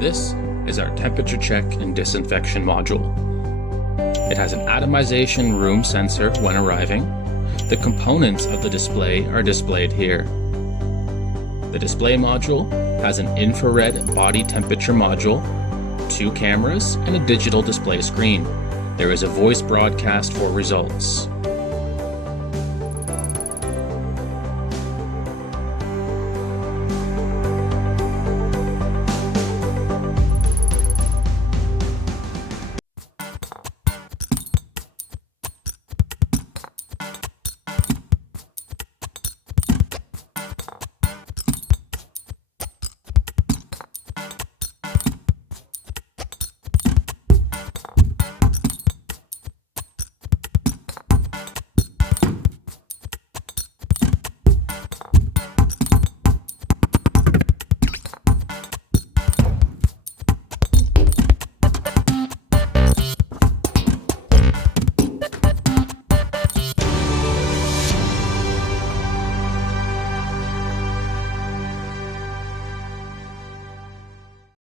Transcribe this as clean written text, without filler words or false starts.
This is our temperature check and disinfection module. It has an atomization room sensor when arriving. The components of the display are displayed here. The display module has an infrared body temperature module, 2 cameras, and a digital display screen. There is a voice broadcast for results.